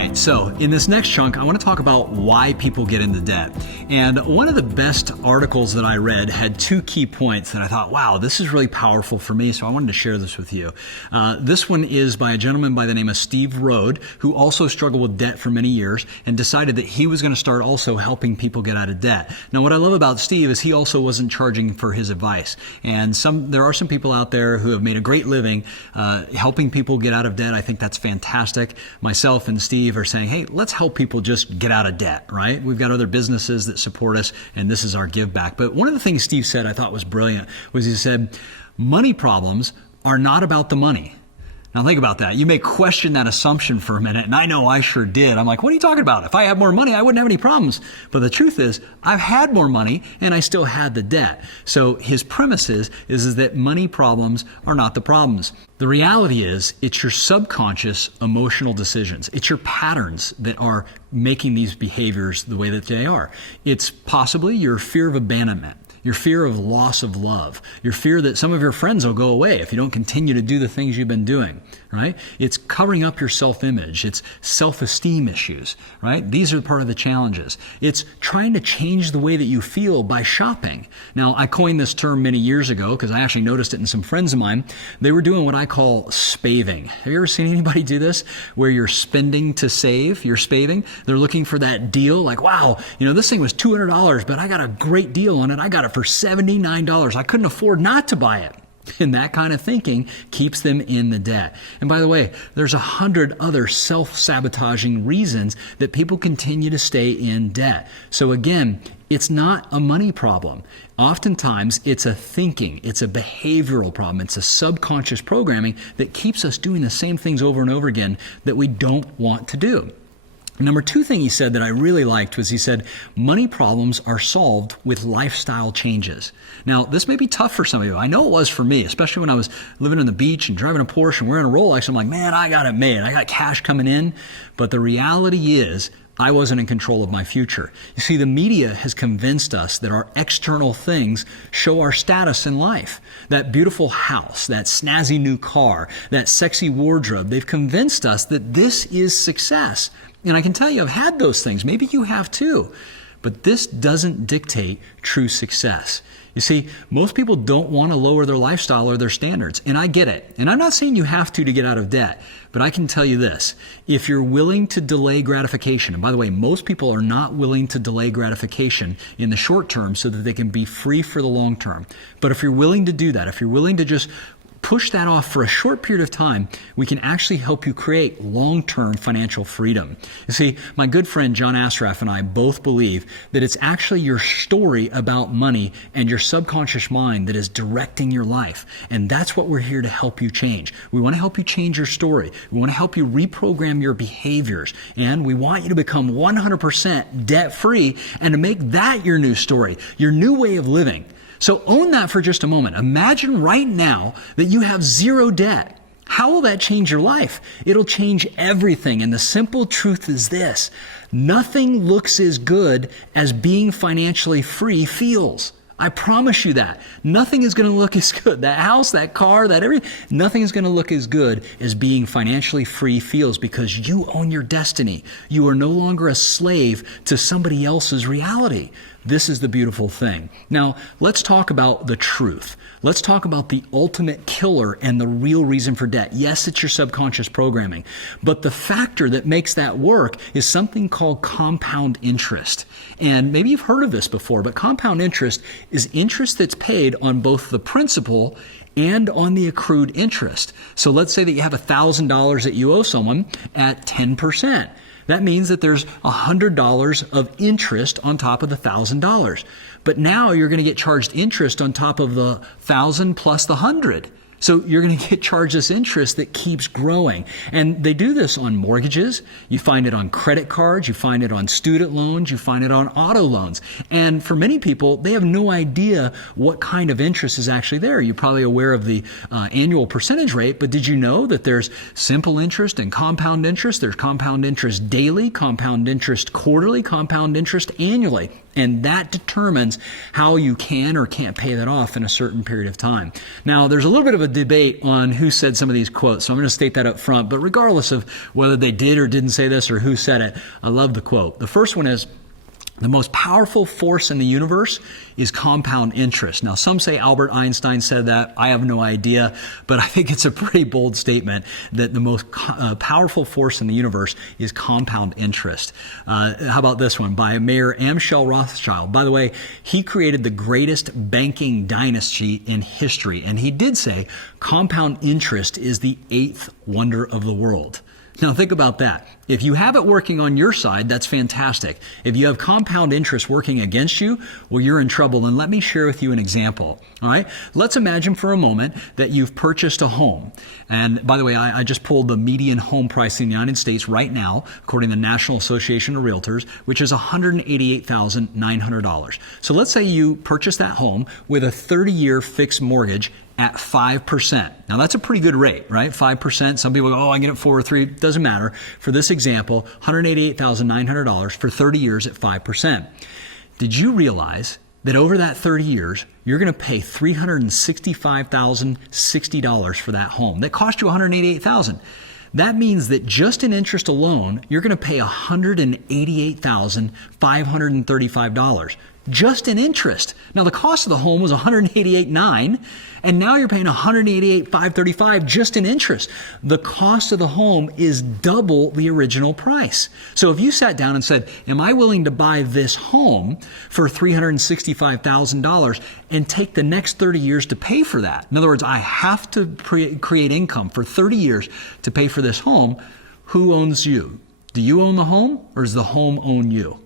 right, so in this next chunk, I want to talk about why people get into debt. And one of the best articles that I read had two key points that I thought, wow, this is really powerful for me, so I wanted to share this with you. This one is by a gentleman by the name of Steve Rode, who also struggled with debt for many years and decided that he was going to start also helping people get out of debt. Now, what I love about Steve is he also wasn't charging for his advice. And there are some people out there who have made a great living helping people get out of debt. I think that's fantastic. Myself and Steve are saying, hey, let's help people just get out of debt, right? We've got other businesses that support us, and this is our give back. But one of the things Steve said I thought was brilliant was he said, money problems are not about the money. Now think about that. You may question that assumption for a minute, and I know I sure did. I'm like, what are you talking about? If I had more money, I wouldn't have any problems. But the truth is, I've had more money, and I still had the debt. So his premise is that money problems are not the problems. The reality is, it's your subconscious emotional decisions. It's your patterns that are making these behaviors the way that they are. It's possibly your fear of abandonment, your fear of loss of love, your fear that some of your friends will go away if you don't continue to do the things you've been doing, right? It's covering up your self-image. It's self-esteem issues, right? These are part of the challenges. It's trying to change the way that you feel by shopping. Now, I coined this term many years ago because I actually noticed it in some friends of mine. They were doing what I call spaving. Have you ever seen anybody do this? Where you're spending to save, you're spaving. They're looking for that deal like, wow, this thing was $200, but I got a great deal on it. I got it for $79. I couldn't afford not to buy it. And that kind of thinking keeps them in the debt. And by the way, there's 100 other self-sabotaging reasons that people continue to stay in debt. So again, it's not a money problem. Oftentimes, it's a thinking, it's a behavioral problem, it's a subconscious programming that keeps us doing the same things over and over again that we don't want to do. Number two thing he said that I really liked was he said, money problems are solved with lifestyle changes. Now, this may be tough for some of you. I know it was for me, especially when I was living on the beach and driving a Porsche and wearing a Rolex. I'm like, man, I got it made. I got cash coming in. But the reality is, I wasn't in control of my future. You see, the media has convinced us that our external things show our status in life. That beautiful house, that snazzy new car, that sexy wardrobe, they've convinced us that this is success. And I can tell you, I've had those things. Maybe you have too. But this doesn't dictate true success. You see, most people don't want to lower their lifestyle or their standards. And I get it. And I'm not saying you have to get out of debt. But I can tell you this. If you're willing to delay gratification, and by the way, most people are not willing to delay gratification in the short term so that they can be free for the long term. But if you're willing to do that, if you're willing to just push that off for a short period of time, we can actually help you create long-term financial freedom. You see, my good friend John Assaraf and I both believe that it's actually your story about money and your subconscious mind that is directing your life. And that's what we're here to help you change. We want to help you change your story. We want to help you reprogram your behaviors. And we want you to become 100% debt-free and to make that your new story, your new way of living. So own that for just a moment. Imagine right now that you have zero debt. How will that change your life? It'll change everything. And the simple truth is this: nothing looks as good as being financially free feels. I promise you that. Nothing is going to look as good. That house, that car, that everything, nothing is going to look as good as being financially free feels, because you own your destiny. You are no longer a slave to somebody else's reality. This is the beautiful thing. Now, let's talk about the truth. Let's talk about the ultimate killer and the real reason for debt. Yes, it's your subconscious programming, but the factor that makes that work is something called compound interest. And maybe you've heard of this before, but compound interest is interest that's paid on both the principal and on the accrued interest. So let's say that you have $1,000 that you owe someone at 10%. That means that there's $100 of interest on top of the $1,000. But now you're going to get charged interest on top of the 1,000 plus the 100. So you're going to get charged this interest that keeps growing. And they do this on mortgages. You find it on credit cards. You find it on student loans. You find it on auto loans. And for many people, they have no idea what kind of interest is actually there. You're probably aware of the annual percentage rate, but did you know that there's simple interest and compound interest? There's compound interest daily, compound interest quarterly, compound interest annually. And that determines how you can or can't pay that off in a certain period of time. Now, there's a little bit of a debate on who said some of these quotes, so I'm going to state that up front. But regardless of whether they did or didn't say this or who said it, I love the quote. The first one is, the most powerful force in the universe is compound interest. Now, some say Albert Einstein said that. I have no idea, but I think it's a pretty bold statement that the most powerful force in the universe is compound interest. How about this one by Mayor Amschel Rothschild? By the way, he created the greatest banking dynasty in history, and he did say compound interest is the eighth wonder of the world. Now think about that. If you have it working on your side, that's fantastic. If you have compound interest working against you, well, you're in trouble. And let me share with you an example. All right. Let's imagine for a moment that you've purchased a home. And by the way, I just pulled the median home price in the United States right now, according to the National Association of Realtors, which is $188,900. So let's say you purchase that home with a 30-year fixed mortgage at 5%. Now that's a pretty good rate, right? 5%. Some people go, oh, I get it 4 or 3. Doesn't matter. For this example, $188,900 for 30 years at 5%. Did you realize that over that 30 years, you're going to pay $365,060 for that home? That cost you $188,000. That means that just in interest alone, you're going to pay $188,535. Just in interest. Now the cost of the home was $188,900, and now you're paying $188,535 just in interest. The cost of the home is double the original price. So if you sat down and said, am I willing to buy this home for $365,000 and take the next 30 years to pay for that? In other words, I have to create income for 30 years to pay for this home. Who owns you? Do you own the home, or does the home own you?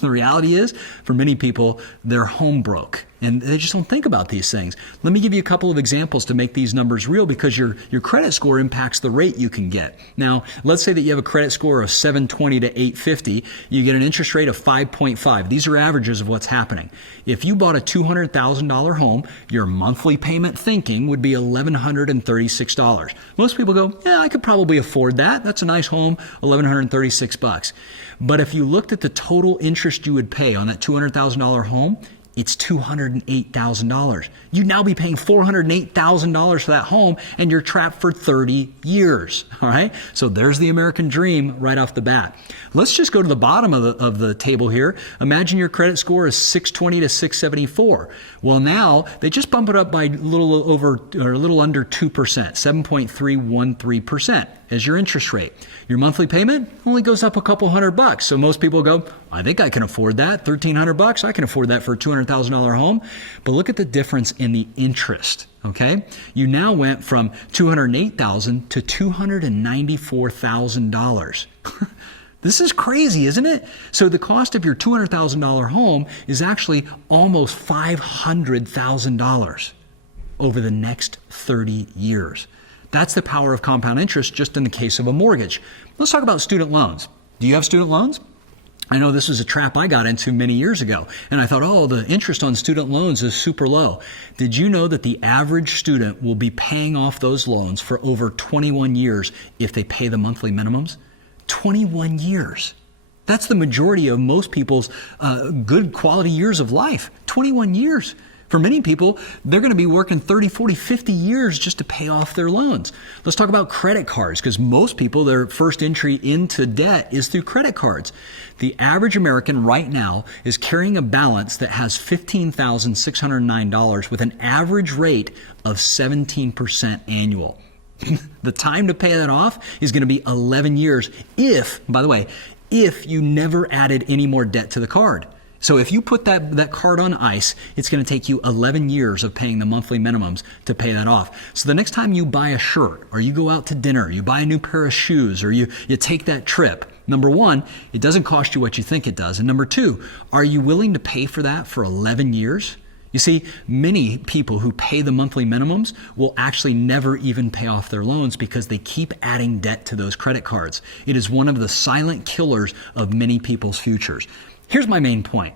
The reality is, for many people, they're home broke and they just don't think about these things. Let me give you a couple of examples to make these numbers real, because your credit score impacts the rate you can get. Now, let's say that you have a credit score of 720 to 850. You get an interest rate of 5.5. These are averages of what's happening. If you bought a $200,000 home, your monthly payment thinking would be $1,136. Most people go, yeah, I could probably afford that. That's a nice home, $1,136. But if you looked at the total interest you would pay on that $200,000 home, it's $208,000. You'd now be paying $408,000 for that home, and you're trapped for 30 years. All right. So there's the American dream right off the bat. Let's just go to the bottom of the table here. Imagine your credit score is 620 to 674. Well, now they just bump it up by a little under 2%, 7.313% as your interest rate. Your monthly payment only goes up a couple $100. So most people go, I think I can afford that. $1,300, I can afford that for a $200,000 home. But look at the difference in the interest. Okay, you now went from $208,000 to $294,000. This is crazy, isn't it? So the cost of your $200,000 home is actually almost $500,000 over the next 30 years. That's the power of compound interest just in the case of a mortgage. Let's talk about student loans. Do you have student loans? I know this was a trap I got into many years ago, and I thought, oh, the interest on student loans is super low. Did you know that the average student will be paying off those loans for over 21 years if they pay the monthly minimums? 21 years. That's the majority of most people's good quality years of life. 21 years. For many people, they're going to be working 30, 40, 50 years just to pay off their loans. Let's talk about credit cards, because most people, their first entry into debt is through credit cards. The average American right now is carrying a balance that has $15,609 with an average rate of 17% annual. The time to pay that off is going to be 11 years if, by the way, if you never added any more debt to the card. So if you put that card on ice, it's going to take you 11 years of paying the monthly minimums to pay that off. So the next time you buy a shirt, or you go out to dinner, you buy a new pair of shoes, or you take that trip, number one, it doesn't cost you what you think it does. And number two, are you willing to pay for that for 11 years? You see, many people who pay the monthly minimums will actually never even pay off their loans because they keep adding debt to those credit cards. It is one of the silent killers of many people's futures. Here's my main point.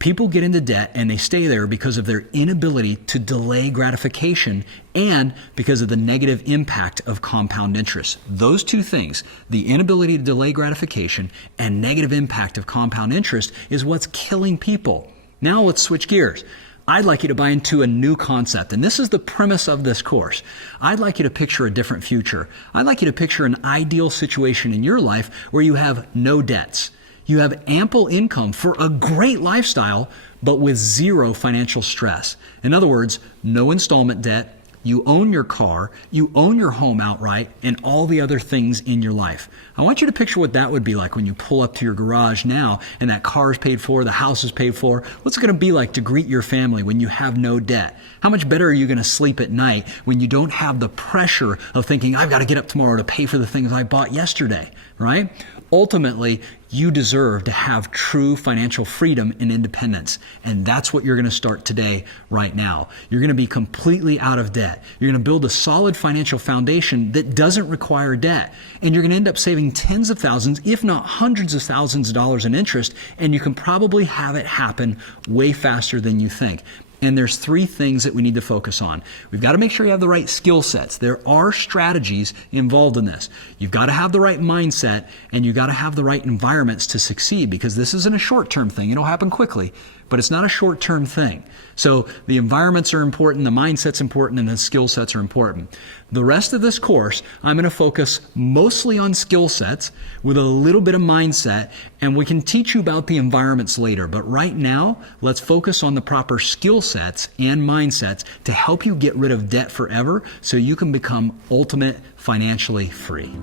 People get into debt and they stay there because of their inability to delay gratification and because of the negative impact of compound interest. Those two things, the inability to delay gratification and negative impact of compound interest, is what's killing people. Now let's switch gears. I'd like you to buy into a new concept, and this is the premise of this course. I'd like you to picture a different future. I'd like you to picture an ideal situation in your life where you have no debts. You have ample income for a great lifestyle, but with zero financial stress. In other words, no installment debt, you own your car, you own your home outright, and all the other things in your life. I want you to picture what that would be like when you pull up to your garage now and that car is paid for, the house is paid for. What's it going to be like to greet your family when you have no debt? How much better are you going to sleep at night when you don't have the pressure of thinking, I've got to get up tomorrow to pay for the things I bought yesterday, right? Ultimately, you deserve to have true financial freedom and independence. And that's what you're going to start today, right now. You're going to be completely out of debt. You're going to build a solid financial foundation that doesn't require debt. And you're going to end up saving tens of thousands, if not hundreds of thousands of dollars in interest. And you can probably have it happen way faster than you think. And there's three things that we need to focus on. We've got to make sure you have the right skill sets. There are strategies involved in this. You've got to have the right mindset and you've got to have the right environments to succeed, because this isn't a short-term thing. It'll happen quickly, but it's not a short-term thing. So the environments are important, the mindset's important, and the skill sets are important. The rest of this course, I'm going to focus mostly on skill sets with a little bit of mindset, and we can teach you about the environments later. But right now, let's focus on the proper skill sets and mindsets to help you get rid of debt forever so you can become ultimate financially free.